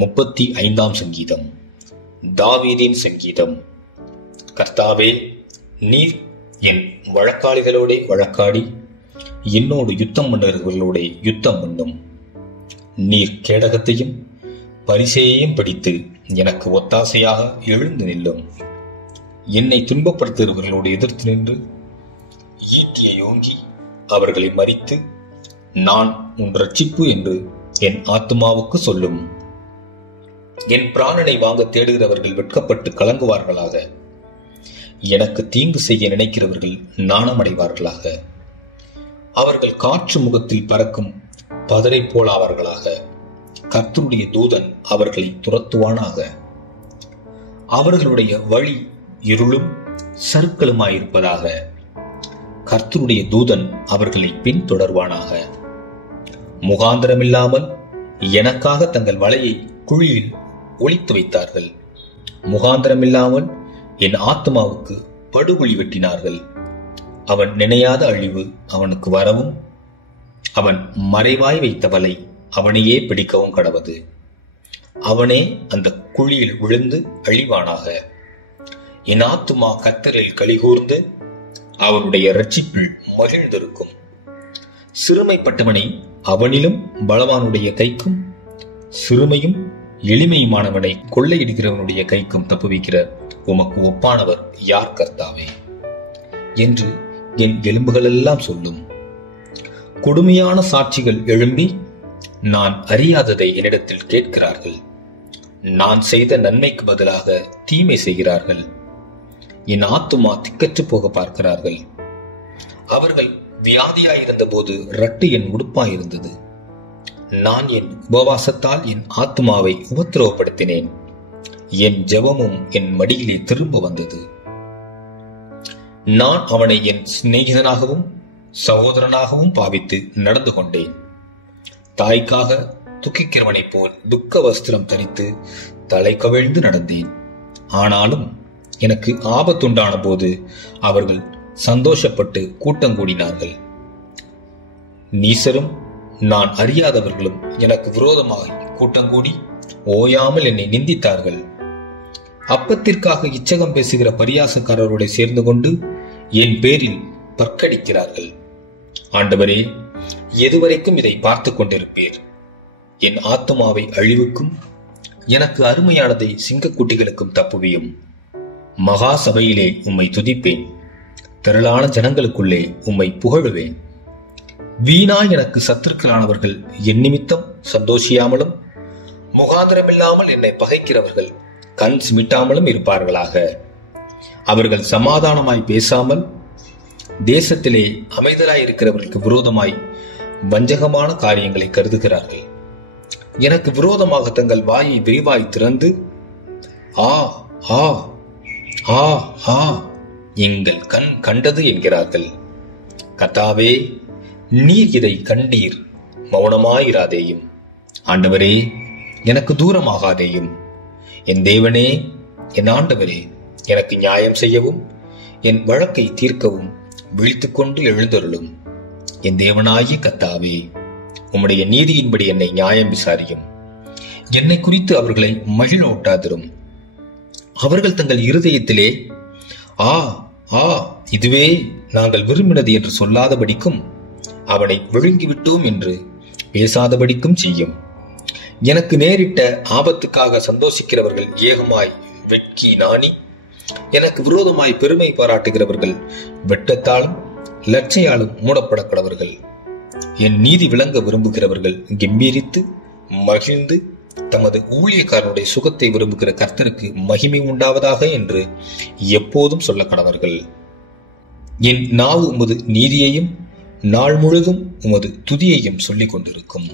35 சங்கீதம். தாவீதின் சங்கீதம். கர்த்தாவே, நீர் என் வழக்காளிகளோட வழக்காடி என்னோடு யுத்தம் பண்ணுகிறவர்களோட யுத்தம் பண்ணும். நீர் கேடகத்தையும் பரிசையையும் பிடித்து எனக்கு ஒத்தாசையாக எழுந்து நில்லும். என்னை துன்பப்படுத்துகிறவர்களோடு எதிர்த்து நின்று ஈட்டியை ஓங்கி அவர்களை மறித்து, நான் உன் ரட்சிப்பு என்று என் ஆத்துமாவுக்கு சொல்லும். என் பிராணனை வாங்க தேடுகிறவர்கள் வெட்கப்பட்டு கலங்குவார்களாக. எனக்கு தீங்கு செய்ய நினைக்கிறவர்கள் நாணமடைவார்களாக. அவர்கள் காற்று முகத்தில் பறக்கும் பதரை போலாவார்களாக. கர்த்தருடைய தூதன் அவர்களை துரத்துவானாக. அவர்களுடைய வழி இருளும் சறுக்களுமாயிருப்பதாக. கர்த்தருடைய தூதன் அவர்களை பின்தொடர்வானாக. முகாந்திரமில்லாமல் எனக்காக தங்கள் வலையை குழியில் ஒளித்து வைத்தார்கள். முகாந்திரமில்லாமல் என் ஆத்மாவுக்கு படுகுழி வெட்டினார்கள். அவன் நினையாத அழிவு அவனுக்கு வரவும், அவன் மறைவாய் வைத்த வலை அவனையே பிடிக்கவும் கடவது. அவனே அந்த குழியில் விழுந்து அழிவானாக. என் ஆத்துமா கர்த்தரில் களிகூர்ந்து அவனுடைய இரட்சிப்பில் மகிழ்ந்திருக்கும். சிறுமைப்பட்டவனை அவனிலும் பலவானுடைய கைக்கும், சிறுமையும் எளிமையுமானவனை கொள்ளையிடுகிறவனுடைய கைக்கும் தப்புவிக்கிற உமக்கு ஒப்பானவர் யார் கர்த்தாவே என்று என் எலும்புகளெல்லாம் சொல்லும். கொடுமையான சாட்சிகள் எழும்பி நான் அறியாததை என்னிடத்தில் கேட்கிறார்கள். நான் செய்த நன்மைக்கு பதிலாக தீமை செய்கிறார்கள். என் ஆத்துமா திக்கற்று போக பார்க்கிறார்கள். அவர்கள் வியாதியாயிருந்த போது ரட்டு என் உடுப்பாயிருந்தது. நான் என் உபவாசத்தால் என் ஆத்துமாவை உபத்திரவப்படுத்தினேன். என் ஜெபமும் என் மடியிலே திரும்ப வந்தது. நான் அவனை என் சிநேகிதனாகவும் சகோதரனாகவும் பாவித்து நடந்து கொண்டேன். தாய்க்காக துக்கிக்கிறவனைப் போல் துக்க வஸ்திரம் தரித்து தலை கவிழ்ந்து நடந்தேன். ஆனாலும் எனக்கு ஆபத்துண்டான போது அவர்கள் சந்தோஷப்பட்டு கூட்டங்கூடினார்கள். நீசரும் நான் அறியாதவர்களும் எனக்கு விரோதமாக கூட்டங்கூடி ஓயாமல் என்னை நிந்தித்தார்கள். அப்பத்திற்காக இச்சகம் பேசுகிற பரியாசக்காரரோடு சேர்ந்து கொண்டு என் பேரில் பற்கடிக்கிறார்கள். ஆண்டவரே, எதுவரைக்கும் இதை பார்த்து கொண்டிருப்பீர்? என் ஆத்துமாவை அழிவுக்கும் எனக்கு அருமையானதை சிங்கக்குட்டிகளுக்கும் தப்புவியும். மகா சபையிலே உம்மை துதிப்பேன். திரளான ஜனங்களுக்குள்ளே உம்மை புகழுவேன். வீணாய் எனக்கு சத்துருக்களானவர்கள் என் நிமித்தம் சந்தோஷியாமலும், முகாந்திரமில்லாமல் என்னை பகைக்கிறவர்கள் கண் சிமிட்டாமலும் இருப்பார்களாக. அவர்கள் சமாதானமாய் பேசாமல் தேசத்திலே அமைதலாய் இருக்கிறவர்களுக்கு விரோதமாய் வஞ்சகமான காரியங்களை கருதுகிறார்கள். எனக்கு விரோதமாக தங்கள் வாயை விரிவாய் திறந்து ஆ ஆ ஆ ஆ எங்கள் கண் கண்டது என்கிறார்கள். கர்த்தாவே, நீர் இதை கண்டீர், மௌனமாயிராதேயும். ஆண்டவரே, எனக்கு தூரமாகாதேயும். என் தேவனே, என் ஆண்டவரே, எனக்கு நியாயம் செய்யவும் என் வழக்கை தீர்க்கவும் விழித்துக்கொண்டு எழுந்தருளும். என் தேவனாகிய கர்த்தாவே, உம்முடைய நீதியின்படி என்னை நியாயம் விசாரியும். என்னை குறித்து அவர்களை மகிழ ஓட்டாதிரும். அவர்கள் தங்கள் இருதயத்திலே ஆ ஆ இதுவே நாங்கள் விரும்பினது என்று சொல்லாதபடிக்கும், அவனை விழுங்கிவிட்டோம் என்று பேசாதபடிக்கும் செய்யும். எனக்கு நேரிட்ட ஆபத்துக்காக சந்தோஷிக்கிறவர்கள் ஏகமாய் வெட்கி நாணி, எனக்கு விரோதமாய் பெருமை பாராட்டுகிறவர்கள் வெட்டத்தாலும் லட்சையாலும் மூடப்படக்கடவர்கள். என் நீதி விளங்க விரும்புகிறவர்கள் கம்பீரித்து மகிழ்ந்து, தமது ஊழியக்காரனுடைய சுகத்தை விரும்புகிற கர்த்தருக்கு மகிமை உண்டாவதாக என்று எப்போதும் சொல்ல கடவர்கள். என் நாவு உமது நீதியையும் நாள் முழுதும் உமது துதியையும் சொல்லிக் கொண்டிருக்கும்.